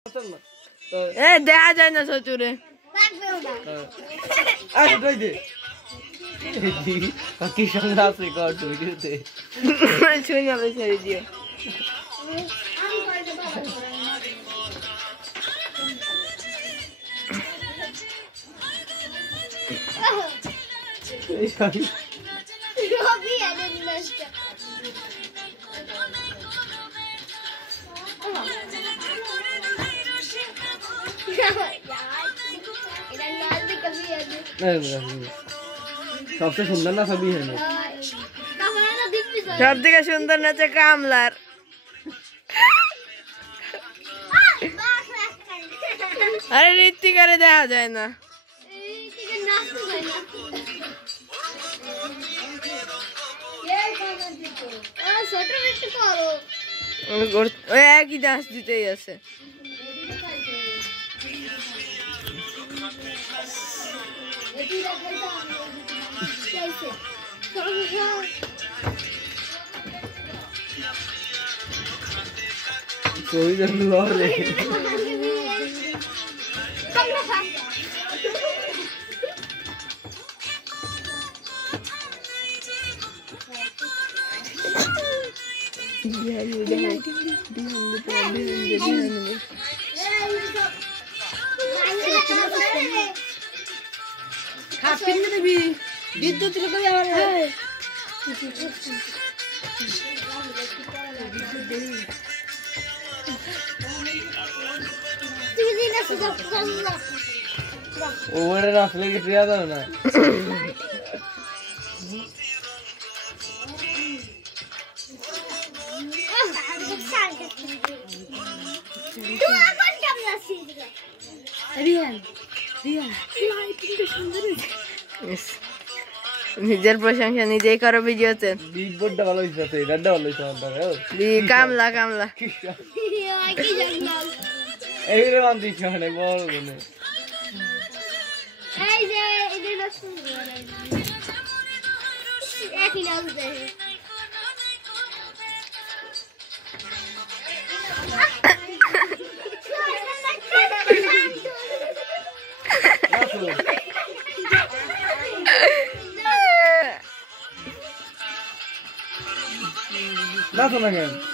এ দেখা যায় না চতুরে কি সঙ্গে আছে ভিডিওতে শুনে ছেড়ে দিও सबसे सुंदर ना सभी है सब থেকে সুন্দর নাচে কামলার আরে ঋত্বিকারে দেখা যায় না ওই একই ডান্স দিতেই আছে कोई जरूर और रे বিদ্যুৎ আমার ओवर रखले की प्रिया था ना নিজের প্রশংসা নিজেই করো ভিডিওতে বিগ বড়টা ভালো হইছে এটা ভালো হইছে আমাদের কামলা কামলা এইরে বান্দিছ মানে বল বলে এই যে এদের না শুনবে একই নাচ দেয় না শোনা কেন